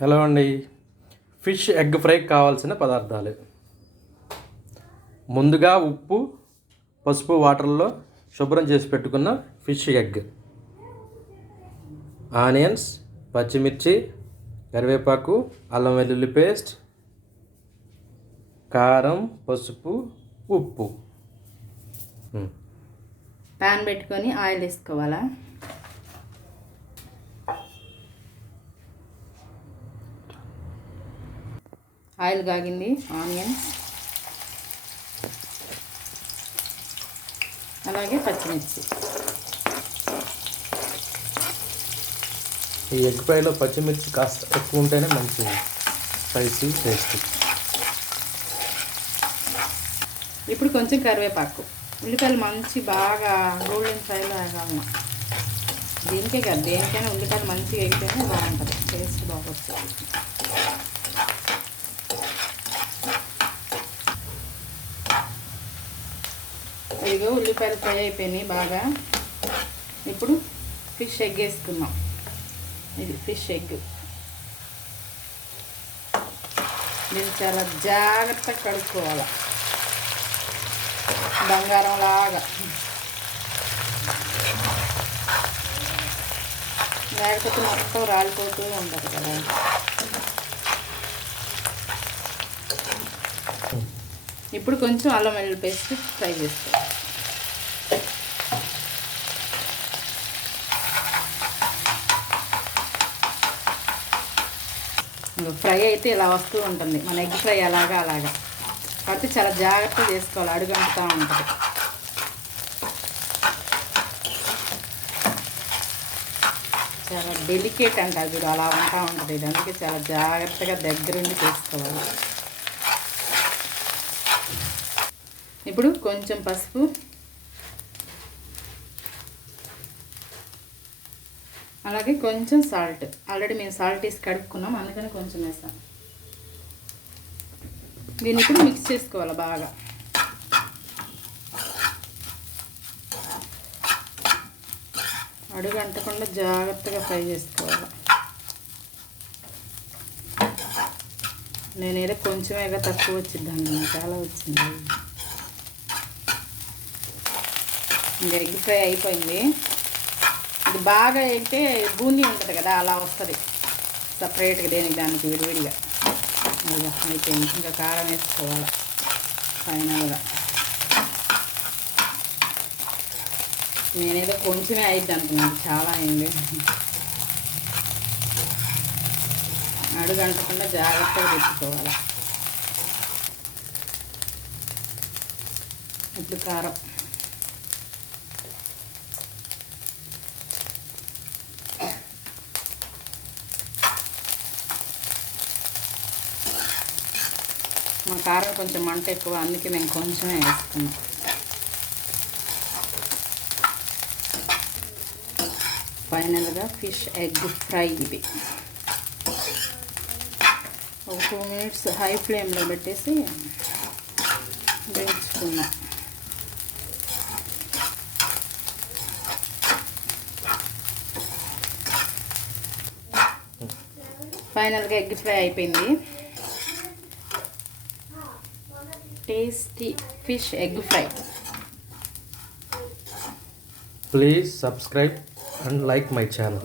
Hello అండి. Fish egg ఫ్రైకి కావాల్సిన పదార్థాలు: ముందుగా ఉప్పు, పసుపు వాటర్లో శుభ్రం చేసి పెట్టుకున్న ఫిష్ ఎగ్, ఆనియన్స్, పచ్చిమిర్చి, కరివేపాకు, అల్లం వెల్లుల్లి పేస్ట్, కారం, పసుపు, ఉప్పు. ప్యాన్ పెట్టుకొని ఆయిల్ వేసుకోవాలా. ఆయిల్ కాగింది. ఆనియన్స్, అలాగే పచ్చిమిర్చి. ఈ ఎగ్ ఫ్రైలో పచ్చిమిర్చి కాస్త ఎక్కువ ఉంటేనే మంచి స్పైసీ టేస్ట్. ఇప్పుడు కొంచెం కరివేపాకు. ఉల్లిపాయలు మంచి బాగా గోల్డెన్ ఫ్రైలో వేగాలి. దీనికే కాదు, దేనికైనా ఉల్లిపాయలు మంచిగా వేగితేనే బాగుంటుంది, టేస్ట్ బాగొస్తుంది. ఇదిగో ఉల్లిపాయలు ఫ్రై అయిపోయినాయి బాగా. ఇప్పుడు ఫిష్ ఎగ్ వేసుకున్నాం. ఇది ఫిష్ ఎగ్. దీన్ని చాలా జాగ్రత్తగా కడుక్కోవాలి, బంగారం లాగా. లేకపోతే మొత్తం రాలిపోతూ ఉంటుంది కదా. ఇప్పుడు కొంచెం అల్లం వెల్లుల్లి పేస్ట్ ఫ్రై చేసుకోవాలి. ఫ్రై అయితే ఇలా వస్తూ ఉంటుంది, మన ఎగ్ ఫ్రై అలాగా కాబట్టి చాలా జాగ్రత్తగా చేసుకోవాలి, అడుగంటుతూ ఉంటుంది. చాలా డెలికేట్ అంటారు చూడు, అలా ఉంటా ఉంటుంది. ఇది అందుకే చాలా జాగ్రత్తగా దగ్గరుండి చేసుకోవాలి. ఇప్పుడు కొంచెం పసుపు, అలాగే కొంచెం సాల్ట్. ఆల్రెడీ మేము సాల్ట్ వేసి కడుక్కున్నాం, అందుకని కొంచెం వేస్తాం. దీన్ని ఇప్పుడు మిక్స్ చేసుకోవాలి బాగా. అడుగు అంటకుండా జాగ్రత్తగా ఫ్రై చేసుకోవాలి. నేనేదో కొంచెమేగా తక్కువ వచ్చిందండి, చాలా వచ్చింది. ఇంకా ఎగ్ ఫ్రై అయిపోయింది. ఇది బాగా అయితే బూందీ ఉంటుంది కదా, అలా వస్తుంది సపరేట్గా, దానికి విడివిడిగా. అయిపోయింది. ఇంకా కారం వేసుకోవాలి ఫైనల్గా. నేనేదో కొంచెమే అయిద్ది అనుకున్నాను, చాలా అయింది. అడుగు అంటకుండా జాగ్రత్తగా పెట్టుకోవాలి. ఇప్పుడు కారం, మా కారం కొంచెం మంట ఎక్కువ, అందుకే నేను కొంచెమే వేసుకున్నాను. ఫైనల్గా ఫిష్ ఎగ్ ఫ్రై ఇది. ఒక 2 minutes హై ఫ్లేమ్లో పెట్టేసి వేయించుకున్నాం. ఫైనల్గా ఎగ్ ఫ్రై అయిపోయింది. Tasty fish egg fry. Please subscribe and like my channel.